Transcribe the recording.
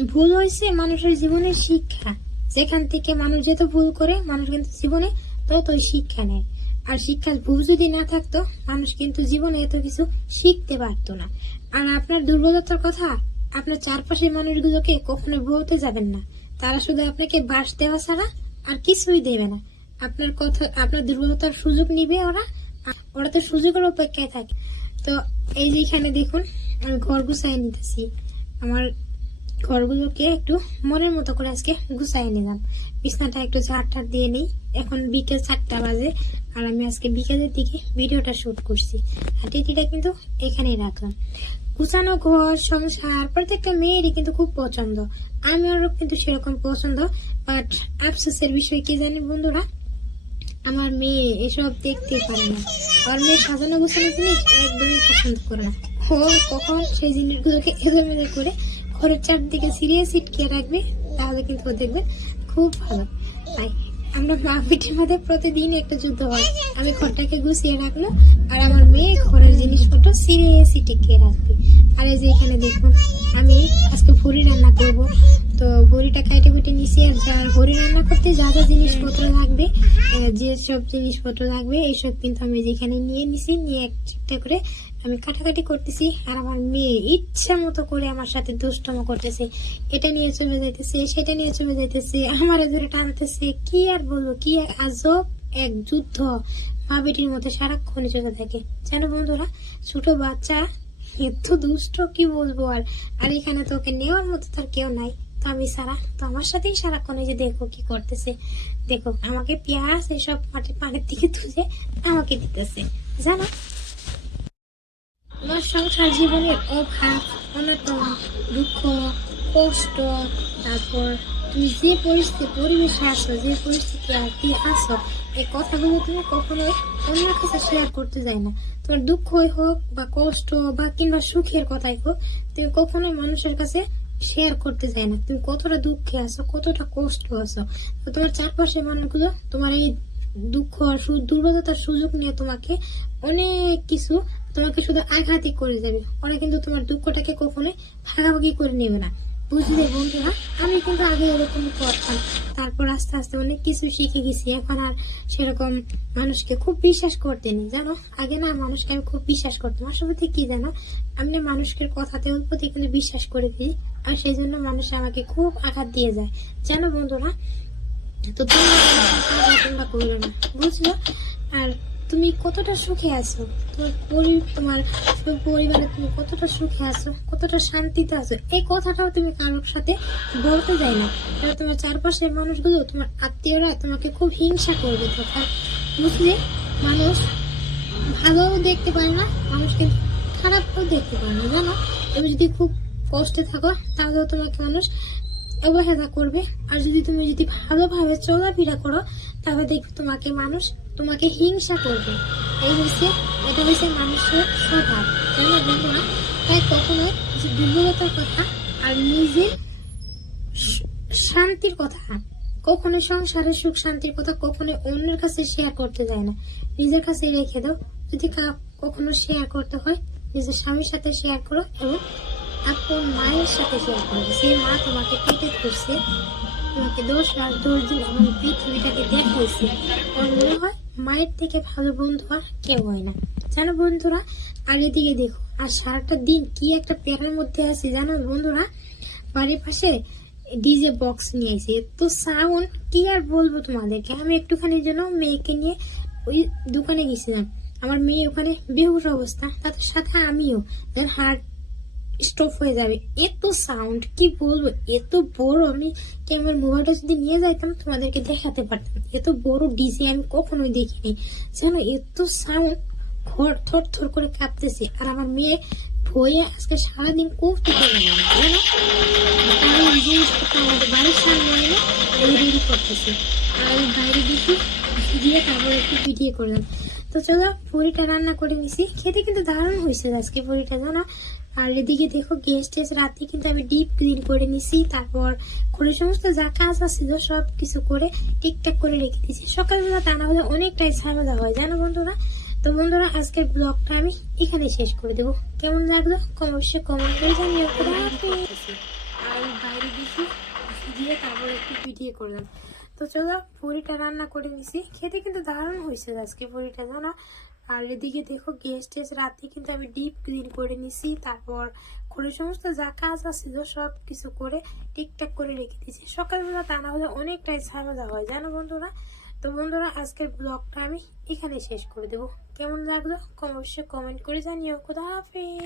ভুল হয়েছে মানুষের জীবনের শিক্ষা। যেখান থেকে মানুষ যত ভুল করে, মানুষ কিন্তু জীবনে ততই শিক্ষা নেয়। আর শিক্ষার ভুল যদি না থাকতো, মানুষ কিন্তু জীবনে এত কিছু শিখতে পারতো না। আর আপনার দুর্বলতার কথা, আপনার চারপাশের মানুষগুলোকে কখনো বলতে যাবেন না। তারা শুধু আপনাকে বাস দেওয়া ছাড়া আর কিছুই দেবে না। আপনার কথা, আপনার দুর্বলতার সুযোগ নিবে ওরা ওরা তো সুযোগের অপেক্ষায় থাকে। তো এই যে এখানে দেখুন, আমি ঘর গুছাই নিতেছি। আমার ঘরগুলোকে একটু মনের মতো করে আজকে গুছাই নিলাম। বিছনাটা একটু ঝাড় টাড় দিয়ে নেই। এখন বিকেল চারটা বাজে আর আমি আজকে বিকেলের দিকে ভিডিওটা শুট করছি। আর টিটিটা কিন্তু এখানেই রাখলাম। গুছানো ঘর, সংসার, প্রত্যেকটা মেয়েরই কিন্তু খুব পছন্দ। আমারও কিন্তু সেরকম পছন্দ বাট আফসোসের বিষয় কি জানি বন্ধুরা? আমার মেয়ে এসব দেখতে পারে না। আর মেয়ে সাজানো গোছানো জিনিস একদমই পছন্দ করে না। ও কখন সেই জিনিসগুলোকে এলোমেলো করে ঘরের চারদিকে সিরিয়াস ছিটকিয়ে রাখবে, তাহলে কিন্তু ও দেখবে খুব ভালো। তাই আমরা মা পিঠের মধ্যে প্রতিদিন একটা যুদ্ধ হয়। আমি ঘরটাকে গুছিয়ে রাখল, আর আমার মেয়ে ঘরের জিনিসপত্র সিরিয়াসই টিকিয়ে রাখবে। আর এই যে এখানে দেখুন, আমি আজকে ভুড়ি রান্না করব। তো ভুড়িটা কাইটে কুটে নিছি আর যা ভুড়ি রান্না করতে যা যা জিনিসপত্র লাগবে আহ, যে সব জিনিসপত্র লাগবে এইসব কিন্তু আমি যেখানে নিয়ে নিছি নিয়ে একটা করে আমি কাটাকাটি করতেছি। আর আমার মেয়ে ইচ্ছা মতো করে আমার সাথে দুষ্টম করতেছে। এটা নিয়ে চলে যাইতেছে সেটা নিয়ে চলে যাইতেছে আমার ধরে টানতেছে কি আর বলব কি আজব এক যুদ্ধ। মা বেটির মধ্যে সারাক্ষণ চলে থাকে। জানো বন্ধুরা ছোট বাচ্চা এত দুষ্ট কি বলব আর? আর এখানে তো ওকে নেওয়ার মতো তার কেউ নাই। তো আমি সারা, তো আমার সাথেই সারাক্ষণ যে দেখো কি করতেছে। দেখো, আমাকে পেঁয়াজ এসব মাটির পানির দিকে তুলে আমাকে দিতেছে। জানো? আমার সংসার জীবনের অভাব অনটন দুঃখ, কষ্ট, তারপর তুমি যে পরিস্থিতি পরিবেশে আসো যে পরিস্থিতি কি আছো, এই কথাগুলো তুমি কখনোই অন্যের কাছে শেয়ার করতে যাই না। তোমার দুঃখই হোক বা কষ্ট বা কিংবা সুখের কথাই হোক, তুমি কখনোই মানুষের কাছে শেয়ার করতে চায় না। তুমি কতটা দুঃখে আছো, কতটা কষ্ট আছো। তোমার চারপাশে মানুষগুলো তোমার এই দুঃখ আর দুর্বলতার সুযোগ নিয়ে তোমাকে অনেক কিছু তোমাকে শুধু আঘাতই করে যাবে ওরা কিন্তু তোমার দুঃখটাকে কখনোই ভাগাভাগি করে নেবে না। বুঝলে বন্ধুরা? আমি কিন্তু আগে এরকম করতাম। তারপর আস্তে আস্তে অনেক কিছু শিখে গেছি। এখন আর সেরকম মানুষকে খুব বিশ্বাস করতে নেই জানো? আগে না মানুষকে আমি খুব বিশ্বাস করতাম। আসলে কি জানো? আমি না মানুষের কথাতে অল্পতে কিন্তু বিশ্বাস করে দিই আর সেই জন্য মানুষ আমাকে খুব আঘাত দিয়ে যায়। জানো বন্ধুরা? তো তুমি কিংবা করল না বুঝলো আর তুমি কতটা সুখে আছো? তোমার পরি, তোমার পরিবারে তুমি কতটা সুখে আছো? কতটা শান্তিতে আছো? এই কথাটাও তুমি কারোর সাথে বলতে যাই না। কারণ তোমার চারপাশের মানুষগুলো, তোমার আত্মীয়রা তোমাকে খুব হিংসা করবে তখন। বুঝলে? মানুষ ভালোও দেখতে পারে না, মানুষকে খারাপও দেখতে পারে না, জানো? তুমি যদি খুব কষ্টে থাকো, তাহলেও তোমাকে মানুষ অবহেলা করবে। আর যদি তুমি যদি ভালোভাবে চলাফেরা করো, তাহলে দেখবে তোমাকে মানুষ তোমাকে হিংসা করবে। এই হচ্ছে, এটা হচ্ছে মানুষের স্বভাব। জানো বন্ধুরা? তাই কখনোই যে দুর্বলতার কথা আর নিজের শান্তির কথা কখনো সংসারের সুখ শান্তির কথা কখনো অন্যের কাছে শেয়ার করতে যায় না। নিজের কাছে রেখে দাও। যদি কখনো শেয়ার করতে হয়, নিজের স্বামীর সাথে শেয়ার করো এবং আপন মায়ের সাথে শেয়ার করো। যে মা তোমাকে পেটে ধরছে, তোমাকে দোষ মাস দোষ দিন এবং পৃথিবীটাকে দেখাইছে আমার মনে হয় মায়ের থেকে ভালো বন্ধু আর কেউ হয় না। জানো বন্ধুরা? আর দিকে দেখো, আর সারাটা দিন কি একটা প্যারার মধ্যে আছে জানো বন্ধুরা? বাড়ির পাশে ডিজে বক্স নিয়ে তো সাউন্ড কি আর বলব তোমাদেরকে? আমি একটুখানি জন্য মেয়েকে নিয়ে ওই দোকানে গেছিলাম। আমার মেয়ে ওখানে বেহুশ অবস্থা তাদের সাথে আমিও। যেন হার্ট স্টপ হয়ে যাবে। এত সাউন্ড কি বলব? এত বড় আমি ক্যামেরার মোবাইলটা যদি নিয়ে যাইতাম, তোমাদেরকে দেখাতে পারতাম। এত বড় ডিজে আমি কখনোই দেখিনি। জানো, এত সাউন্ড ঘর থর থর করে কাঁপতেছে। আর আমার মেয়ে ভয়ে আজকে সারাদিন খুব জিনিসপত্র আমাদের বাড়ির সামনে আর বাইরে দিছি দিয়ে তারপর একটু ভিডিও করলাম। তো চলো, পুরিটা রান্না করে নিছি। খেতে কিন্তু দারুণ হয়েছে আজকে পুরিটা, জানো? আর এদিকে দেখো গেস্ট টেস্ট রাতে কিন্তু আমি ডিপ ক্লিন করে নিছি, তারপর ঘরের সমস্ত যা কাজ আছিল সব কিছু করে ঠিকঠাক করে রেখে দিয়েছি। সকালবেলা তা না হলে অনেকটাই ঝামেলা হয়, জানো বন্ধুরা? তো বন্ধুরা, আজকের ব্লগটা আমি এখানে শেষ করে দেবো। কেমন লাগল? অবশ্যই কমেন্ট করে হাফেজ। আর বাইরে দিয়ে তারপর একটু ভিডিও করলাম। তো চলো, পুরিটা রান্না করে নিছি। খেতে কিন্তু দারুণ হয়েছে আজকে পুরিটা, জানো? আর এদিকে দেখো গেস্ট টেস রাতে কিন্তু আমি ডিপ ক্লিন করে নিছি, তারপর ঘরে সমস্ত যা কাজ আছিল সব কিছু করে ঠিকঠাক করে রেখে দিয়েছি। সকালবেলা তা না হলে অনেকটাই ঝামেলা হয়, জানো বন্ধুরা? তো বন্ধুরা, আজকের ব্লগটা আমি এখানে শেষ করে দেবো। কেমন লাগল? অবশ্যই কমেন্ট করে জানিও। খুদা হাফেজ!